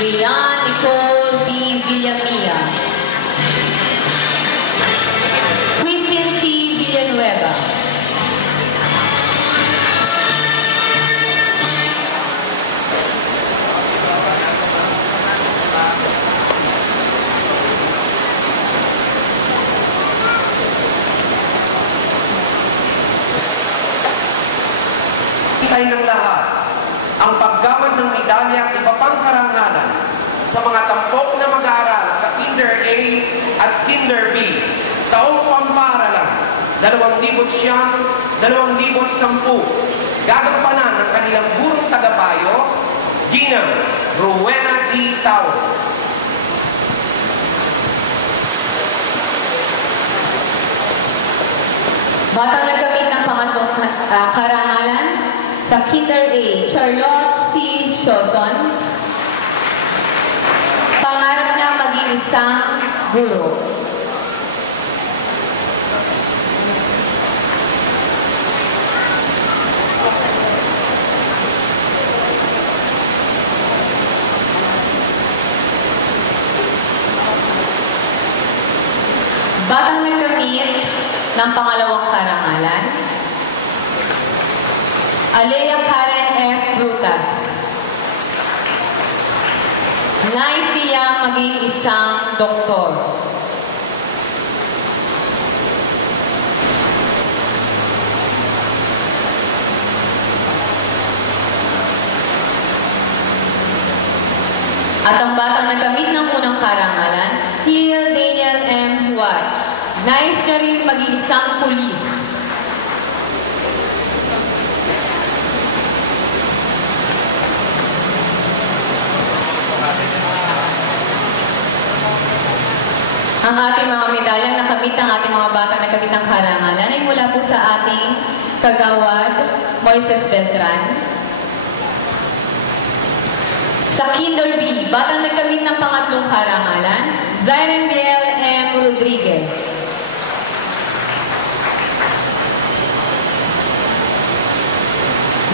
Rian Nicole B. Villamia. Christine T. Villanueva. Hintay ng lahat ang paggawad ng medalya at iba pang karangalan sa mga tampok na mag-aaral sa Kinder A at Kinder B, taong pamparalan 2009-2010, gagampanan ng kanilang gurong tagapayo, Ginang Rowena D. Tao. Batang nagkamit ng pangatlong karangalan sa Kinder A, Charlotte C. Shoson. Pangarap niya maging isang guro. Batang nagkamit ng pangalawang karangalan, Alea Karen F. Brutas. Nais niya maging isang doktor. At ang batang nagkamit ng unang karangalan, Hill Daniel M. Huat. Nais niya rin maging isang pulis. Ang ating mga medalyang nakamit ng ating mga batang nakamit ng karangalan ay mula po sa ating kagawad, Moises Beltran. Sa Kinder B, batang nagkamit ng pangatlong karangalan, Zairen Biel M. Rodriguez.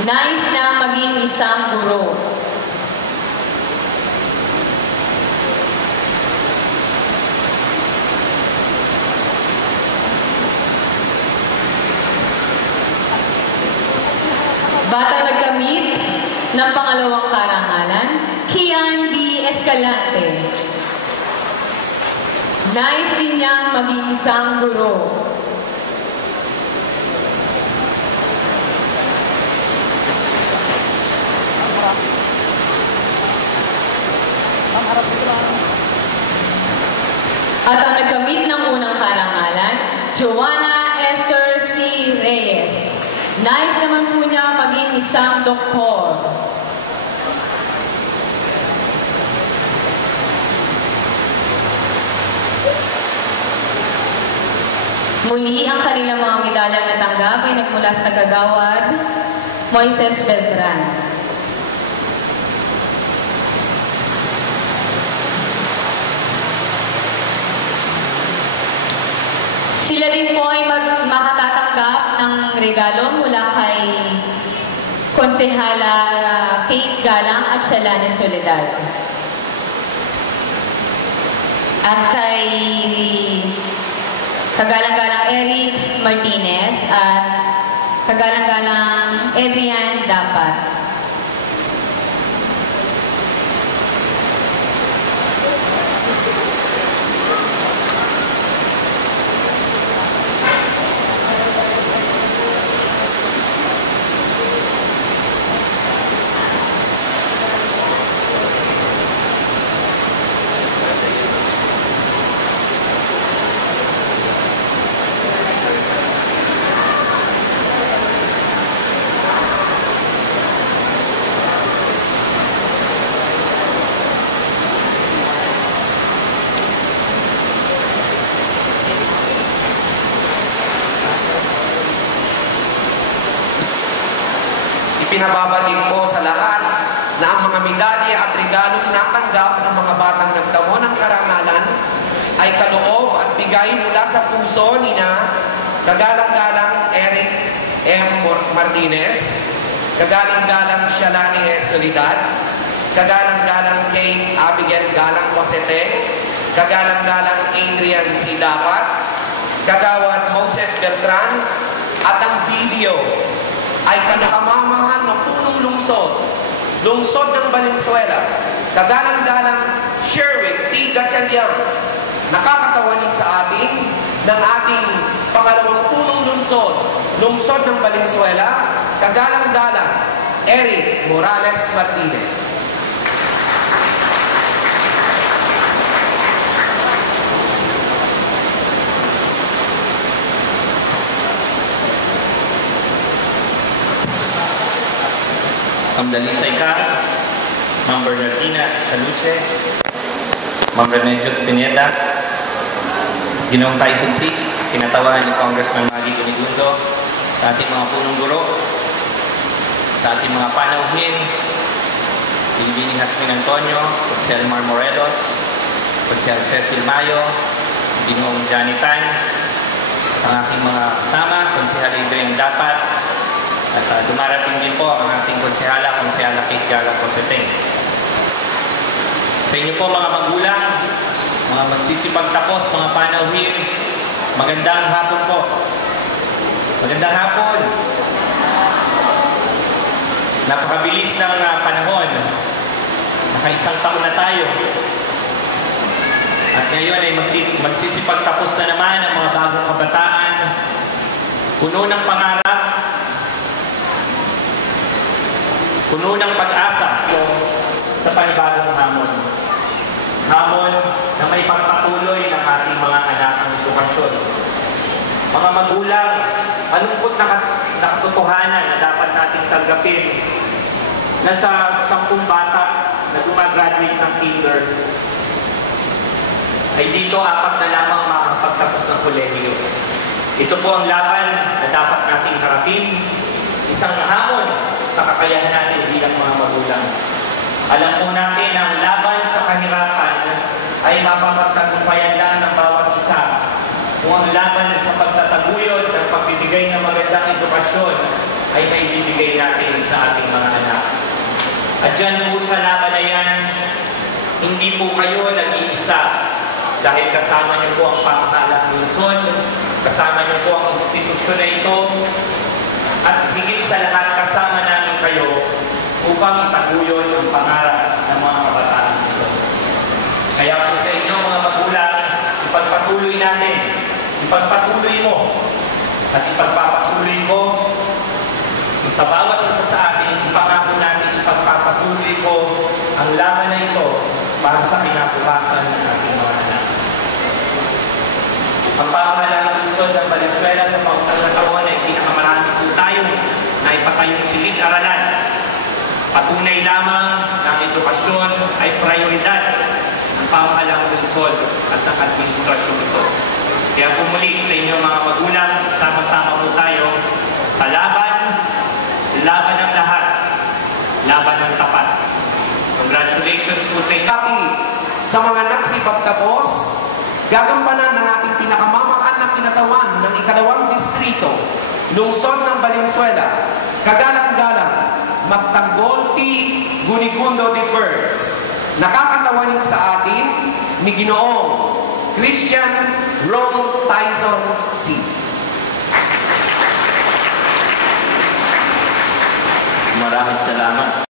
Nais na maging isang guro. Batang nagkamit ng pangalawang karangalan, Kian B. Escalante. Nais din niyang maging isang guro. At ang nagkamit ng unang karangalan, Joanna Esther C. Reyes. Nais naman po niya maging isang doktor. Muli, ang kanilang mga medalyang natanggap ay nagmula sa kagawad, Moises Beltran. Sila din po ay makatatanggap ng regalo mula kay Konsehala Kate Galang at Shalane Soledad. At kay Kagalang-galang Eric Martinez at Kagalang-galang Adrian Dapat. Ipinababatid ko sa lahat na ang mga medalya at regalong natanggap ng mga batang nagtamo ng karangalan ay kaloob at bigay mula sa puso ni na Kagalang-galang Eric M. Martinez, Kagalang-galang Shalane S. Soledad, kagalang-galang Kate Abigail Galang Cosete, kagalang-galang Adrian C. Dapat, kagawad Moses Beltran, at ang video ay kanakamamahan ng punong lungsod ng Valenzuela, kagalang-galang Sherwick T. Gatchalian, nakakatawanin sa atin ng ating pangalawang punong lungsod ng Valenzuela, kagalang-galang Eric Morales Martinez. Ma'am Dalisay Car, Ma'am Bernardina Chaluche, Ma'am Remedios Pineda, Ginoong Tyson C., tinatawahan ni Congressman Maggie Gunigundo, sa ating mga punong guro, sa ating mga panauhin, Pilibini Hasmin Antonio, Consel Mar Morelos, Consel Cecil Mayo, Ginoong Johnny Tan, ang aking mga kasama, Konsehal Adrian Dapat, at dumarating din po ang ating konsehala Kate Galang Cosete. Sa inyo po mga magulang, mga magsisipagtapos, mga panauhin, magandang hapon po. Magandang hapon. Napakabilis ng panahon. Nakaisang taon na tayo. At ngayon ay magsisipagtapos na naman ang mga bagong kabataan. Puno ng pangarap, puno ng pag-asa sa panibagong hamon. Hamon na may pagpatuloy ng ating mga anak ang edukasyon. Mga magulang, malungkot na katotohanan na dapat nating tanggapin na sa 10 bata na gumagraduate ng kinder, ay dito 4 na lamang makakapagtapos ng kolehiyo. Ito po ang laban na dapat nating harapin, isang hamon sa kakayahan natin bilang mga magulang. Alam po natin na ang laban sa kahirapan ay mapapagtagumpayan lang ng bawat isa. Kung ang laban sa pagtataguyod at pagbibigay ng magandang edukasyon ay maibibigay natin sa ating mga anak. At dyan po sa laban na yan, hindi po kayo nag-iisa dahil kasama niyo po ang pamahalang lungsod, kasama niyo po ang institusyon na ito, at higit sa lahat kasama namin kayo upang itaguyod ang pangarap ng mga kabataan ito. Kaya po sa inyo mga magulang, ipagpatuloy natin, ipagpatuloy mo, at ipagpapatuloy ko sa bawat isa sa atin, ipangako natin, ipagpapatuloy ko ang laban na ito para sa kinabukasan ng ating mga anak. Ang pamahalang lungsod ng Valenzuela sa pautang na taon ay pinakamarami po tayong na ipatayong silid-aralan. Patunay lamang na ang edukasyon ay prioridad ng pamahalang lungsod at ng administrasyon ito. Kaya po muli sa inyo mga magulang, sama-sama po tayo sa laban ng lahat, laban ng tapat. Congratulations po sa inyo. Sa mga nagsipagtapos, gagampanan ng ating pinakamamahal na kinatawan ng 2nd distrito, lungsod ng Valenzuela, kagalang-galang Magtanggol T. Gunigundo I. Nakakatawanin sa atin ni Ginoong Christian Ron Tyson C. Maraming salamat.